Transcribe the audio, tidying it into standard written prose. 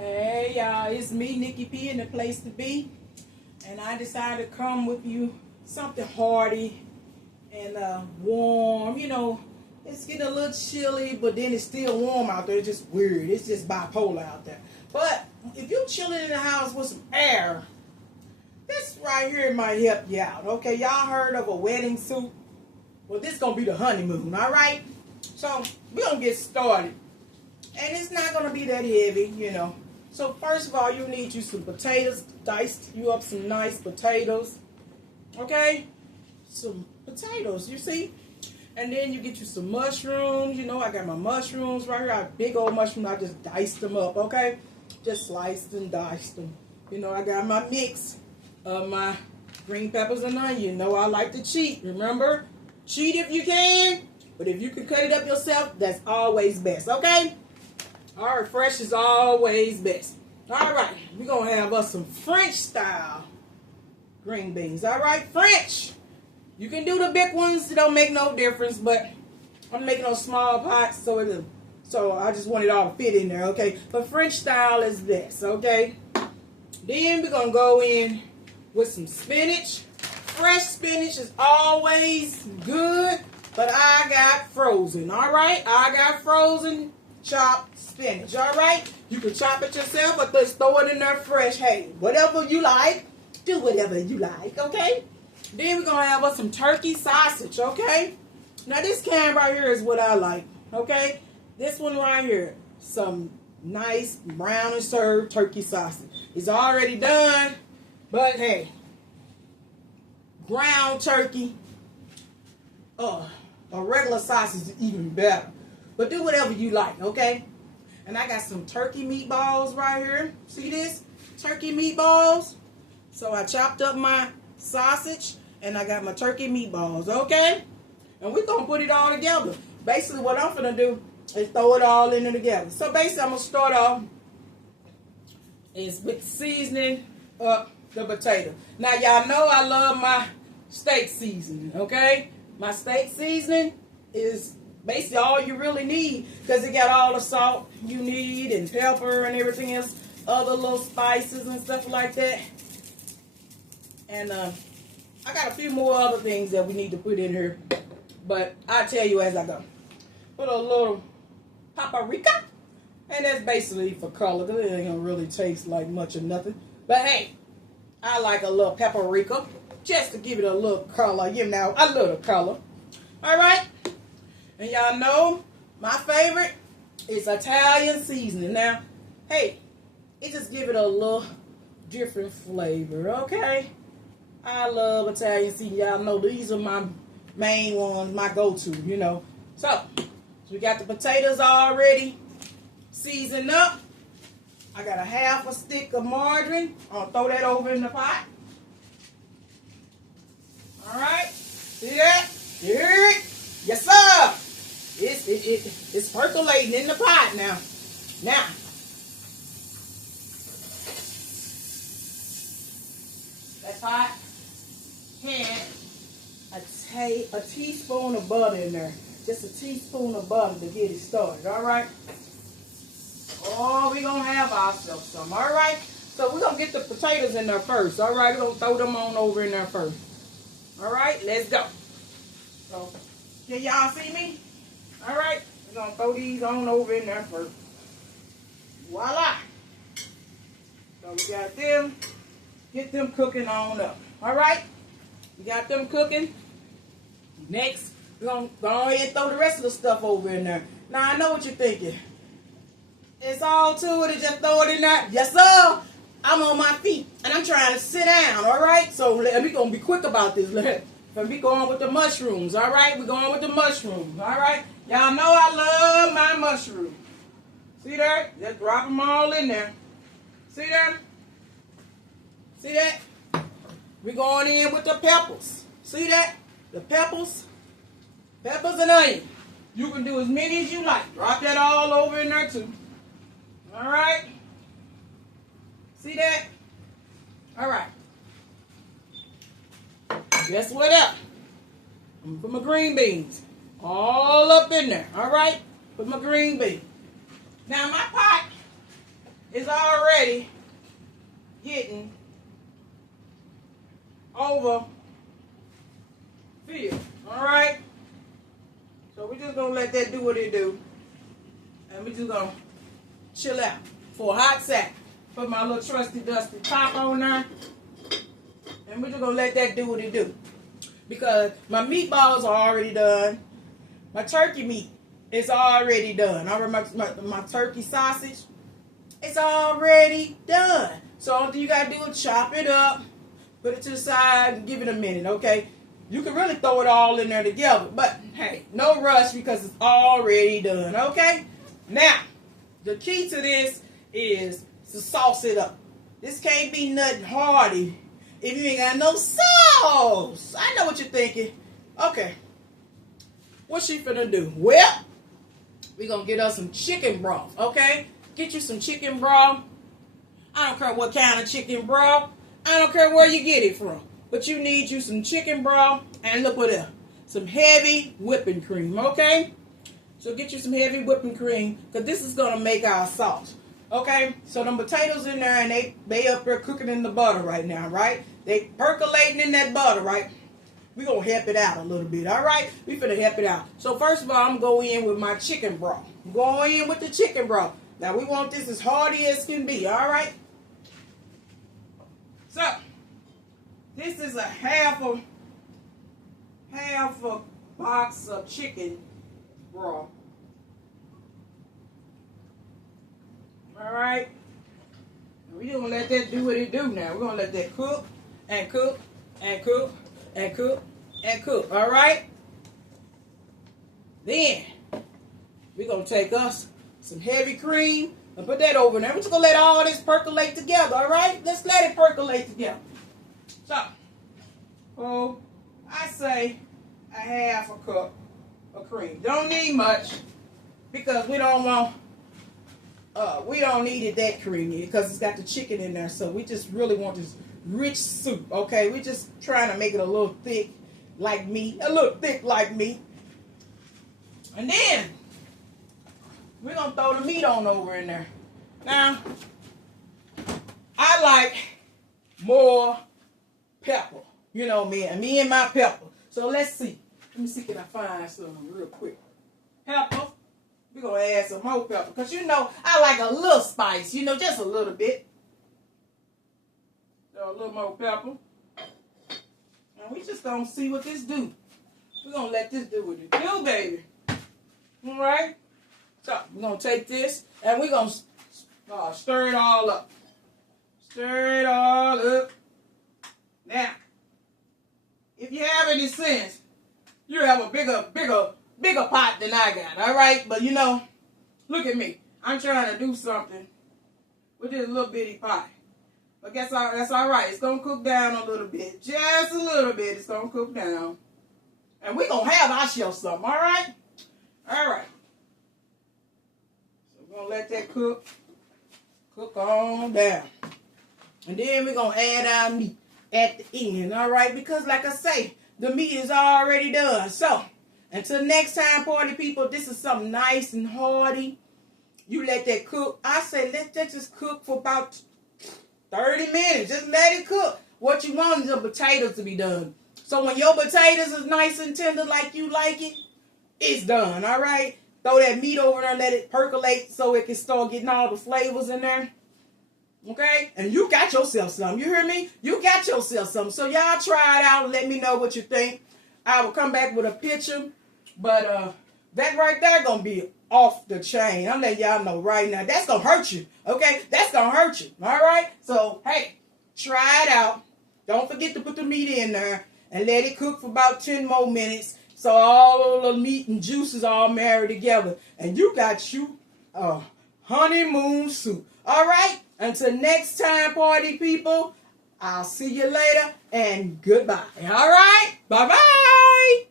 Hey y'all, it's me, Nikki P, in the place to be, and I decided to come with you something hearty and warm. You know, it's getting a little chilly, but then it's still warm out there. It's just weird. It's just bipolar out there. But if you're chilling in the house with some air, this right here might help you out. Okay, y'all heard of a wedding soup? Well, this gonna be the honeymoon. All right. So we're gonna get started, and it's not gonna be that heavy, you know. So first of all, you need you some potatoes. Dice you up some nice potatoes. Okay? Some potatoes, you see? And then you get you some mushrooms. You know, I got my mushrooms right here. I have big old mushrooms. I just diced them up, okay? Just sliced and diced them. You know, I got my mix of my green peppers and onion. You know, I like to cheat. Remember? Cheat if you can. But if you can cut it up yourself, that's always best, okay? All right, fresh is always best. All right, we're going to have us some French style green beans. All right, French. You can do the big ones. It don't make no difference, but I'm making those small pots, so I just want it all to fit in there, okay? But French style is best, okay? Then we're going to go in with some spinach. Fresh spinach is always good, but I got frozen, all right? I got frozen chopped spinach, all right? You can chop it yourself or just throw it in there fresh. Hey, whatever you like, do whatever you like, okay? Then we're going to have us some turkey sausage, okay? Now, this can right here is what I like, okay? This one right here, some nice brown and served turkey sausage. It's already done, but hey, ground turkey, a regular sausage is even better. But do whatever you like, okay? And I got some turkey meatballs right here. See this? Turkey meatballs. So I chopped up my sausage and I got my turkey meatballs, okay? And we're going to put it all together. Basically, what I'm going to do is throw it all in there together. So basically, I'm going to start off is with seasoning up the potato. Now, y'all know I love my steak seasoning, okay? My steak seasoning is basically all you really need because it got all the salt you need and pepper and everything else, other little spices and stuff like that. And I got a few more other things that we need to put in here, but I'll tell you as I go. Put a little paprika, and that's basically for color because it ain't gonna really taste like much or nothing. But hey, I like a little paprika just to give it a little color, you know, a little color. All right. And y'all know my favorite is Italian seasoning. Now, hey, it just give it a little different flavor, okay? I love Italian seasoning. Y'all know these are my main ones, my go-to, you know. So we got the potatoes already seasoned up. I got a half a stick of margarine. I'll throw that over in the pot. All right. See that? You hear it? Yes, sir. It's percolating in the pot now. Now, that pot had a teaspoon of butter in there. Just a teaspoon of butter to get it started, all right? Oh, we're going to have ourselves some, all right? So we're going to get the potatoes in there first, all right? We're going to throw them on over in there first. All right, let's go. So, can y'all see me? All right, we're going to throw these on over in there first. Voila. So we got them. Get them cooking on up. All right, we got them cooking. Next, we're going to go ahead and throw the rest of the stuff over in there. Now, I know what you're thinking. It's all to it and just throw it in there. Yes, sir. I'm on my feet, and I'm trying to sit down, all right? So we're going to be quick about this. Let me go on with the mushrooms, all right? We're going with the mushrooms, all right? Y'all know I love my mushrooms. See that? Just drop them all in there. See that? See that? We're going in with the peppers. See that? The peppers. Peppers and onion. You can do as many as you like. Drop that all over in there too. All right? See that? All right. Guess what else? I'm gonna put my green beans all up in there. All right? Put my green beans. Now my pot is already already getting over filled. All right. So we're just gonna let that do what it do, and we're just gonna chill out for a hot second. Put my little trusty dusty top on there, and we're just gonna let that do what it do. Because my meatballs are already done. My turkey meat is already done. I remember my turkey sausage. It's already done. So all you gotta do is chop it up, put it to the side, and give it a minute, okay? You can really throw it all in there together, but hey, no rush because it's already done, okay? Now, the key to this is to sauce it up. This can't be nothing hearty if you ain't got no sauce. I know what you're thinking. Okay, what's she finna do? Well, we're gonna get us some chicken broth, okay? Get you some chicken broth. I don't care what kind of chicken broth. I don't care where you get it from. But you need you some chicken broth and look at that. Some heavy whipping cream, okay? So get you some heavy whipping cream because this is going to make our sauce, okay? So them potatoes in there and they up there cooking in the butter right now, right? They percolating in that butter, right? We're going to help it out a little bit, all right? We finna help it out. So first of all, I'm going to go in with my chicken broth. I'm going in with the chicken broth. Now we want this as hearty as can be, all right? So, this is a half a box of chicken broth. All right. We're gonna let that do what it do now. We're gonna let that cook and cook and cook and cook and cook. All right. Then we're gonna take us some heavy cream and put that over there. We're just gonna let all this percolate together. All right. Let's let it percolate together. So, I say a half a cup of cream. Don't need much because we don't need it that creamy because it's got the chicken in there. So we just really want this rich soup. Okay, we just trying to make it a little thick like me, And then we're gonna throw the meat on over in there. Now, I like more pepper. You know me and my pepper. So let's see. Let me see, can I find some real quick. Pepper. We're going to add some more pepper. Because you know, I like a little spice. You know, just a little bit. So a little more pepper. And we just going to see what this do. We're going to let this do what it do, baby. Alright? So, we're going to take this and we're going to stir it all up. Stir it all up. Now, if you have any sense, you have a bigger pot than I got, all right? But you know, look at me. I'm trying to do something with this little bitty pot. But that's all right. It's going to cook down a little bit. Just a little bit. It's going to cook down. And we're going to have our shell something, all right? All right. So we're going to let that cook on down. And then we're going to add our meat at the end, all right? Because like I say, the meat is already done. So, until next time, party people, this is something nice and hearty. You let that cook. I say let that just cook for about 30 minutes. Just let it cook. What you want is the potatoes to be done. So when your potatoes is nice and tender like you like it, it's done, all right? Throw that meat over there and let it percolate so it can start getting all the flavors in there. Okay? And you got yourself some. You hear me? You got yourself some. So y'all try it out and let me know what you think. I will come back with a picture. But that right there gonna be off the chain. I'm letting y'all know right now. That's gonna hurt you. Okay? That's gonna hurt you. Alright? So, hey, try it out. Don't forget to put the meat in there and let it cook for about 10 more minutes. So all of the meat and juices all marry together. And you got you a honeymoon soup. Alright? Until next time, party people, I'll see you later and goodbye. All right? Bye-bye.